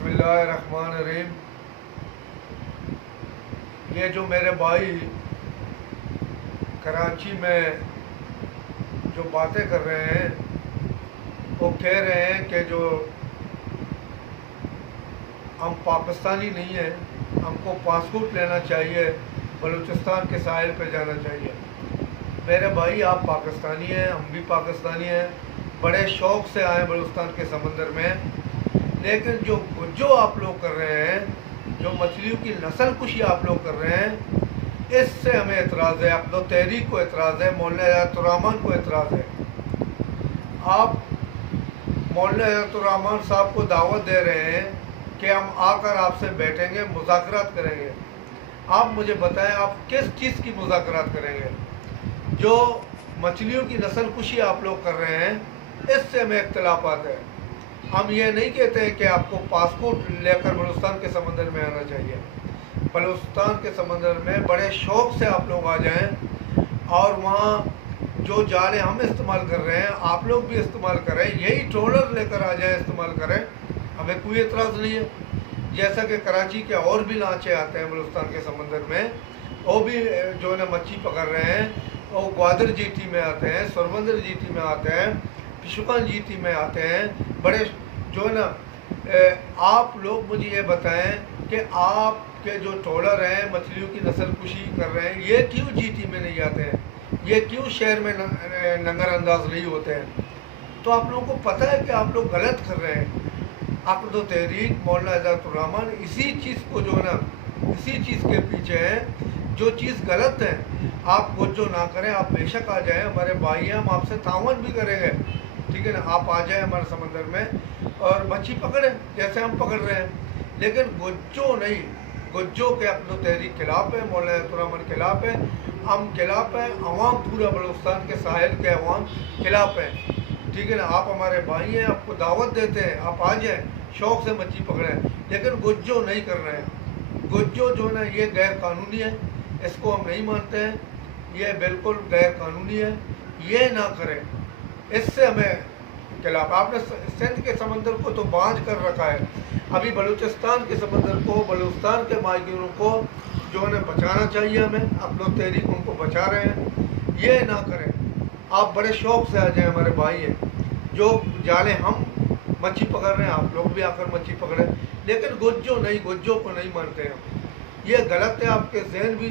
बिस्मिल्लाहिर्रहमानिर्रहीम। ये जो मेरे भाई कराची में जो बातें कर रहे हैं, वो कह रहे हैं कि जो हम पाकिस्तानी नहीं हैं, हमको पासपोर्ट लेना चाहिए, बलूचिस्तान के साहिल पर जाना चाहिए। मेरे भाई, आप पाकिस्तानी हैं, हम भी पाकिस्तानी हैं, बड़े शौक़ से आए बलूचिस्तान के समंदर में। लेकिन जो आप लोग कर रहे हैं, जो मछलियों की नस्ल कुशी आप लोग कर रहे हैं, इससे हमें एतराज़ है। अब्दुल तहरीक को एतराज़ है, मौलाना हयातुर्रहमान को एतराज़ है। आप मौलाना हयातुर्रहमान साहब को दावत दे रहे हैं कि हम आकर आपसे बैठेंगे, मुज़ाकरात करेंगे। आप मुझे बताएं, आप किस चीज़ की मुज़ाकरात करेंगे? जो मछलियों की नस्ल कुशी आप लोग कर रहे हैं, इससे हमें इख्तिलाफ़ात है। हम ये नहीं कहते हैं कि आपको पासपोर्ट लेकर बलूचिस्तान के समंदर में आना चाहिए। बलूचिस्तान के समंदर में बड़े शौक़ से आप लोग आ जाएं और वहाँ जो जाले हम इस्तेमाल कर रहे हैं, आप लोग भी इस्तेमाल करें, यही ट्रोलर लेकर आ जाएं, इस्तेमाल करें, हमें कोई एतराज़ नहीं है। जैसा कि कराची के और भी लांचे आते हैं बलूचिस्तान के समंदर में, वो भी जो है ना मच्छी पकड़ रहे हैं। वो ग्वादर जीटी में आते हैं, सरबंदर जीटी में आते हैं, पिशुकान जीटी में आते हैं। बड़े जो है ना, आप लोग मुझे ये बताएं कि आपके जो ट्रोलर हैं, मछलियों की नस्ल कुशी कर रहे हैं, ये क्यों जीटी में नहीं आते हैं? ये क्यों शहर में नंगर अंदाज नहीं होते हैं? तो आप लोगों को पता है कि आप लोग गलत कर रहे हैं। अब्दुल तहरीक, मौलाना हयातुर्रहमान इसी चीज़ को जो है ना, इसी चीज़ के पीछे हैं। जो चीज़ गलत है, आप वो जो ना करें। आप बेशक आ जाएं, हमारे भाई हैं, हम आपसे तावन भी करेंगे, ठीक है ना। आप आ जाएं हमारे समंदर में और मच्छी पकड़ें जैसे हम पकड़ रहे हैं। लेकिन गुज्जो नहीं, गुज्जो के अब्दुल तहरीक खिलाफ है, मौलाना हयातुर्रहमान खिलाफ है, हम खिलाफ हैं, अवाम पूरा बलूचिस्तान के साहिल के अवाम खिलाफ हैं, ठीक है ना। आप हमारे भाई हैं, आपको दावत देते हैं, आप आ जाएँ, शौक़ से मच्छी पकड़ें, लेकिन गुज्जो नहीं कर रहे हैं। गुज्जो जो है ना, ये गैर कानूनी है, इसको हम नहीं मानते हैं। ये बिल्कुल गैर कानूनी है, ये ना करें, इससे हमें खिलाफ। आपने सिंध के समंदर को तो बांझ कर रखा है, अभी बलूचिस्तान के समंदर को, बलूचिस्तान के माहिरों को जो है बचाना चाहिए हमें। आप लोग तहरीक उनको बचा रहे हैं, ये ना करें। आप बड़े शौक़ से आ जाएं, हमारे भाई हैं। जो जाले हम मच्छी पकड़ रहे हैं, आप लोग भी आकर मच्छी पकड़ें, लेकिन गुज्जो नहीं, गुज्जो को नहीं मानते हैं। ये गलत है, आपके जहन भी